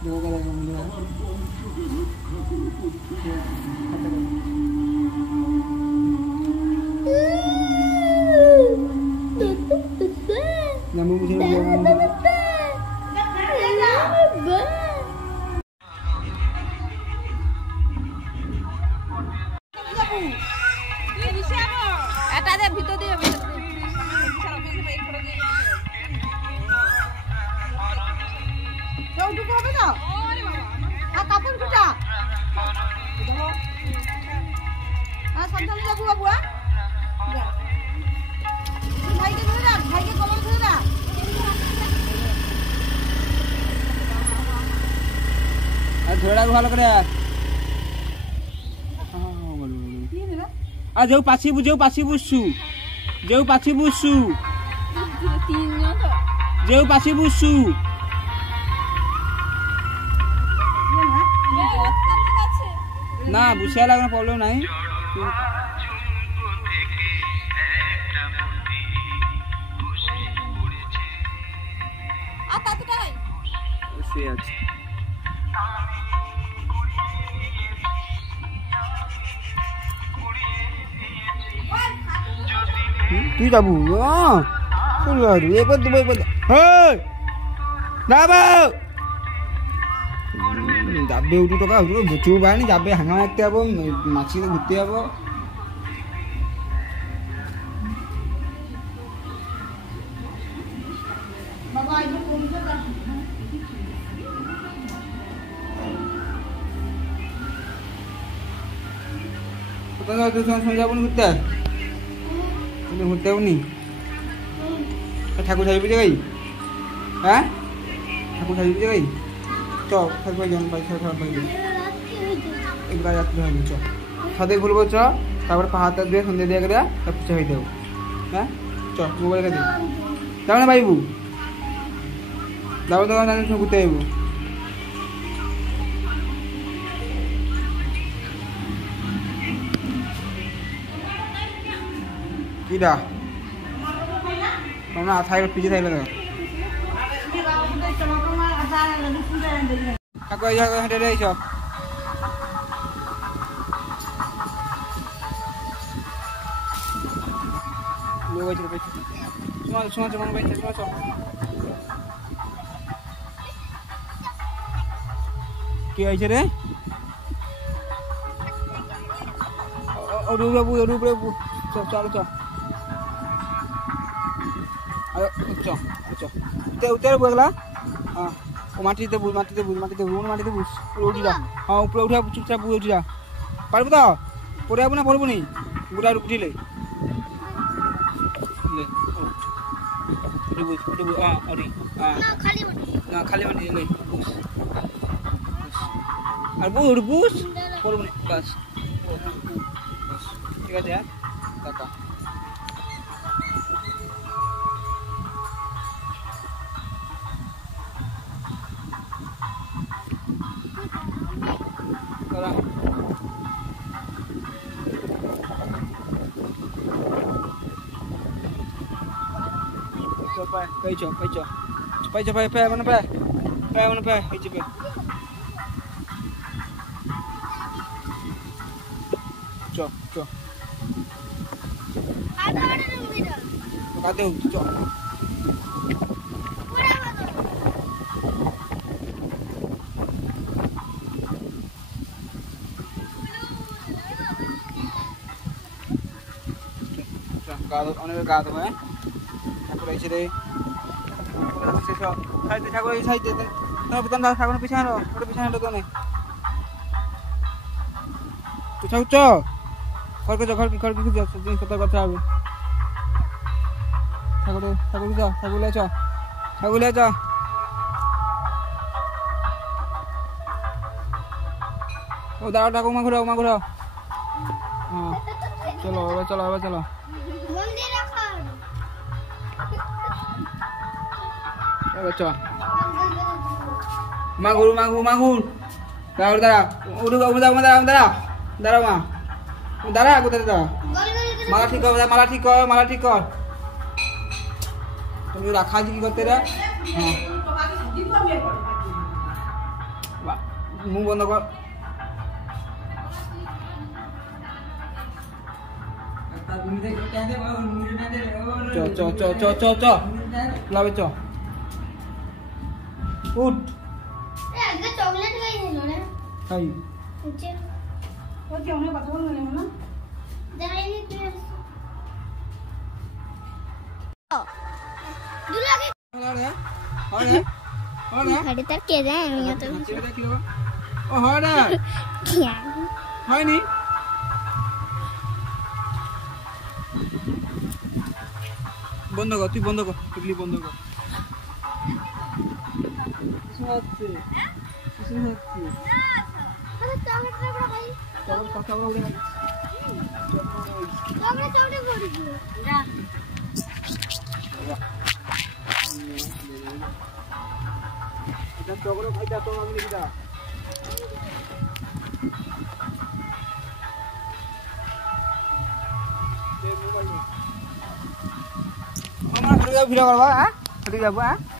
देखो क्या देखो मुझे नमू मुझे এটা দে ভিতর দিয়ে চৌটুকু হবে না আর কাপড় কুটা আর সাবধানে যাবো বাবু ভাইকে ধরে রাখ ভাইকে কমর ধরে রাখ আর ধরে রাখ ভালো করে আর যেও পাছি বুঝছু যেও পাছি বুঝছু যেও পাছি বুঝছু না বুঝিয়া লাগানো প্রবলেম নাই শুয়ে আছে তুই যাবো যাবে উঠু টাকা বুঝু বাড়ি যাবে হাঙা মারতে যাবো মাছিতে ঘুরতে যাবো যাবো ঘুরতে ঘুরতে যাবনি ঠাকুর সারিবি যাই হ্যাঁ ঠাকুর সারিবি যাই চ ঠাকুর জন একবার রাত্রে হবে চ সাথে ঘুরবো চ তারপর পাহাড়টা দিয়ে সন্ধ্যে দিয়ে গেলে পুজো হয়ে দেবো হ্যাঁ চ মোবাইল কাছে যাবো না পাইবু যাবো তো ঘুরতে যাবো কিডা তোমরা আথাই পিছে থাকলে তো কাকু এই জায়গা হেঁটে যাইছ কি হয়েছে রে চলো চ উঠে বুঝলা হ্যাঁ মাটিতে বুঝ উঠি যা হ্যাঁ উপরে উঠা চুপচাপ উঠি যা পারবো তো পড়ে যাবো না পড়বো নি গুড়া উঠিলে খালি মাটি আর বুঝ পড়বো নি বাস ঠিক আছে হ্যাঁ tata Pe mana pe hiji pe cho kade cho gado অনেক gado হ্যাঁ ঠাকুর এসে রে ঠাকুর এই সাইডে ঠাকুর পিছনে তো নেই তো ঠাকুর চ খড়কে জিনিসপত্র কথা হবে ঠাকুর চ ও দাঁড়াও ঠাকুর মা ঘুরাও হ্যাঁ চলো এবার চলো চ মাগুর দাঁড়া দাঁড়াও মা দাঁড়া কোথায় দাঁড়া মালা ঠিক কর তুমি রাখা আছে কি করতে রে হ্যাঁ মুখ বন্ধ কর চ চ চ চ চ চ লাবে চ উঠ चॉकलेट गई है ना খাই मुझे ও কি আমরা কথা বলবো না जाएंगे क्लियर दूल्हा के আরে আরে আরে खड़े तक के जाए नहीं तो ছেলেটা কি হবে ও হয় না क्या হয়নি বন্ধ কর তুই বন্ধ কর টিকলি বন্ধ কর কিছু হচ্ছে अरे चॉकलेट रगड़ा भाई তারপর কথা বলে चॉकलेट चॉकलेट बोल दियो जा এটা চকলে খাইতে তো আমি লিখিটা দে মোবাইল আমার ঘরে ভিডিও করবা হ্যাঁ ঘরে যাবো হ্যাঁ